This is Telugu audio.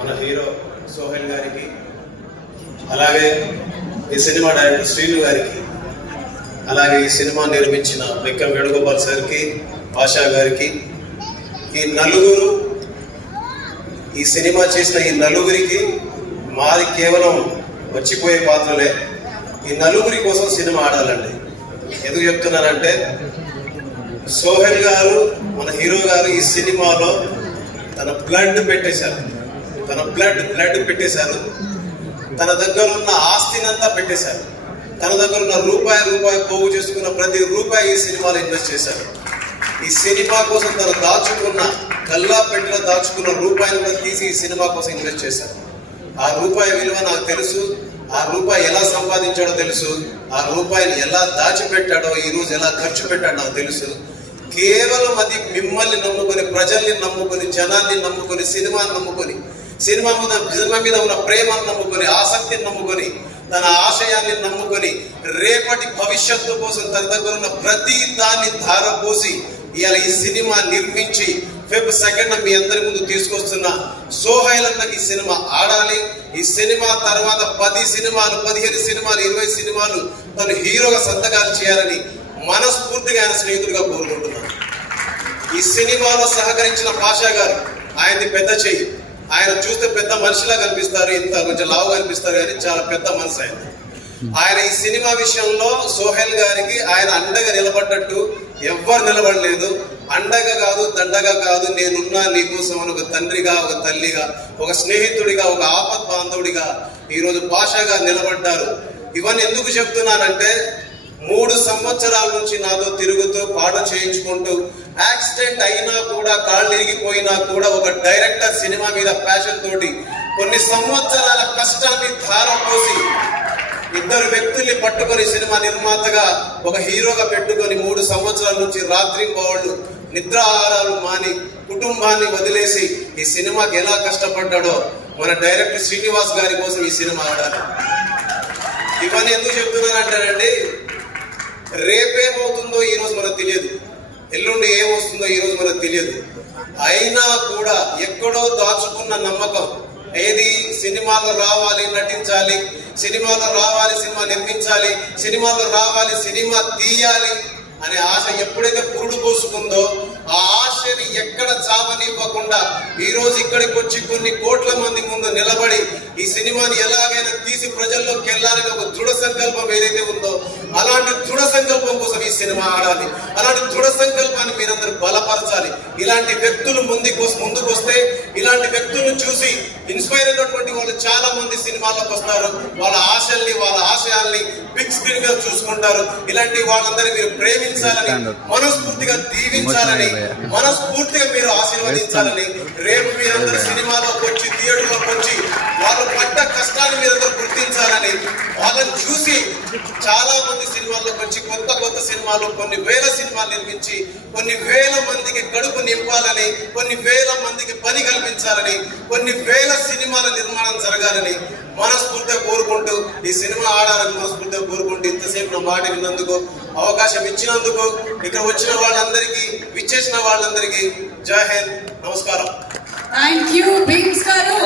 మన హీరో సోహెల్ గారికి, అలాగే ఈ సినిమా డైరెక్టర్ శ్రీను గారికి, అలాగే ఈ సినిమా నిర్మించిన బెక్కం వేణుగోపాల్ సార్కి, పాషా గారికి, ఈ నలుగురు ఈ సినిమా చేసిన ఈ నలుగురికి మాది కేవలం వచ్చిపోయే పాత్రలే. ఈ నలుగురి కోసం సినిమా ఆడాలండి. ఎందుకు చెప్తున్నానంటే, సోహెల్ గారు మన హీరో గారు ఈ సినిమాలో తన బ్లడ్ పెట్టేశారు. తన దగ్గర ఉన్న ఆస్తినంతా పెట్టేశారు. తన దగ్గర ఉన్న రూపాయి పోగు చేసుకున్న ప్రతి రూపాయి ఈ సినిమాలో ఇన్వెస్ట్ చేశారు. ఈ సినిమా కోసం తను దాచుకున్న గల్లా పెట్టిలో దాచుకున్న రూపాయిని కూడా తీసి ఈ సినిమా కోసం ఇన్వెస్ట్ చేశారు. ఆ రూపాయి విలువ నాకు తెలుసు. ఆ రూపాయి ఎలా సంపాదించాడో తెలుసు. ఆ రూపాయిని ఎలా దాచిపెట్టాడో, ఈ రోజు ఎలా ఖర్చు పెట్టాడో నాకు తెలుసు. కేవలం అది మిమ్మల్ని నమ్ముకొని, ప్రజల్ని నమ్ముకొని, జనాన్ని నమ్ముకొని, సినిమాని నమ్ముకొని, సినిమా మీద ఉన్న ప్రేమను నమ్ముకొని, ఆసక్తిని నమ్ముకొని, తన ఆశయాన్ని నమ్ముకొని, రేపటి భవిష్యత్తు కోసం తన దగ్గర ఉన్న ప్రతి దాన్ని ధారపోసి ఇవాళ ఈ సినిమా నిర్మించి ఫెబ్ 2న మీ అందరి ముందు తీసుకొస్తున్న సోహెల్ అన్నకి ఈ సినిమా ఆడాలి. ఈ సినిమా తర్వాత 10 సినిమాలు, 15 సినిమాలు, 20 సినిమాలు తను హీరోగా సంతకాలు చేయాలని మనస్ఫూర్తిగా ఆయన స్నేహితుడిగా కోరుకుంటున్నాను. ఈ సినిమాలో సహకరించిన పాషా గారు, ఆయనది పెద్ద చెయ్యి. ఆయన చూస్తే పెద్ద మనిషిలా కనిపిస్తారు, ఇంత కొంచెం లావుగా కనిపిస్తారు, కానీ చాలా పెద్ద మనసు ఆయన. ఆయన ఈ సినిమా విషయంలో సోహెల్ గారికి ఆయన అండగా నిలబడ్డట్టు ఎవ్వరు నిలబడలేదు. అండగా కాదు, దండగా కాదు, నేనున్నా నీకోసం అని ఒక తండ్రిగా, ఒక తల్లిగా, ఒక స్నేహితుడిగా, ఒక ఆపద్ బాంధవుడిగా ఈరోజు పాషా గారు నిలబడ్డారు. ఇవన్నీ ఎందుకు చెప్తున్నానంటే, 3 సంవత్సరాల నుంచి నాతో తిరుగుతూ పాట చేయించుకుంటూ, యాక్సిడెంట్ అయినా కూడా, కాళ్ళు ఇరిగిపోయినా కూడా ఒక డైరెక్టర్ సినిమా మీద ప్యాషన్ తోటి కొన్ని సంవత్సరాల కష్టాన్ని ధారపోసి 2 వ్యక్తుల్ని పట్టుకొని సినిమా నిర్మాతగా, ఒక హీరోగా పెట్టుకొని 3 సంవత్సరాల నుంచి రాత్రింబవళ్ళు నిద్ర ఆహారాలు మాని కుటుంబాన్ని వదిలేసి ఈ సినిమాకి ఎలా కష్టపడ్డాడో మన డైరెక్టర్ శ్రీనివాస్ గారి కోసం ఈ సినిమా ఆడాలి. ఇవన్నీ ఎందుకు చెప్తున్నానంటేనండి, రేపేమవుతుందో ఈరోజు మనకు తెలియదు, ఎల్లుండి ఏమొస్తుందో ఈరోజు మనకు తెలియదు. అయినా కూడా ఎక్కడో దాచుకున్న నమ్మకం, ఏది సినిమాలో రావాలి, నటించాలి, సినిమాలో రావాలి, సినిమా నిర్మించాలి, సినిమాలో రావాలి, సినిమా తీయాలి అనే ఆశ ఎప్పుడైతే పురుడు పోసుకుందో, ఆ ఆశని ఎక్కడ చావనివ్వకుండా ఈరోజు ఇక్కడికి వచ్చి కొన్ని కోట్ల మంది ముందు నిలబడి ఈ సినిమాని ఎలాగైనా తీసి ప్రజల్లోకి వెళ్ళాలని ఒక దృఢ సంకల్పం ఏదైతే ఉందో, అలాంటి దృఢ సంకల్పం కోసం ఈ సినిమా ఆడాలి. అలాంటి దృఢ సంకల్పాన్ని మీరందరూ బలపరచాలి. ఇలాంటి వ్యక్తులు ముందుకొస్తే, ఇలాంటి వ్యక్తులను చూసి ఇన్స్పైర్ అయినటువంటి వాళ్ళు చాలా మంది సినిమాల్లోకి వస్తారు. వాళ్ళ ఆశల్ని, వాళ్ళ ఆశయాల్ని బిగ్ స్క్రీన్ గా చూసుకుంటారు. ఇలాంటి వాళ్ళందరినీ మీరు ప్రేమించాలని, మనస్ఫూర్తిగా దీవించాలని, మనస్ఫూర్తిగా మీరు ఆశీర్వదించాలని, రేపు మీరందరూ సినిమాలోకి వచ్చి, థియేటర్లోకి వచ్చి వాళ్ళు పడ్డ కష్టాన్ని మీరందరూ గుర్తించాలని, వాళ్ళని చూసి చాలా మంది సినిమాల్లోకి వచ్చి కొత్త సినిమాలు, కొన్ని వేల సినిమాలు నిర్మించి కొన్ని వేల మందికి కడుపు నింపాలని, కొన్ని వేల మందికి పని కల్పించాలని, కొన్ని వేల సినిమాల నిర్మాణం జరగాలని మనస్ఫూర్తిగా కోరుకుంటూ, ఈ సినిమా ఆడాలని మనస్ఫూర్తిగా కోరుకుంటూ, ఇంతసేపు నా మాట విన్నందుకు, అవకాశం ఇచ్చినందుకు, ఇక్కడ వచ్చిన వాళ్ళందరికీ, విచ్చేసిన వాళ్ళందరికీ జై హింద్, నమస్కారం. థ్యాంక్ యూ భీమ్స్ గారు.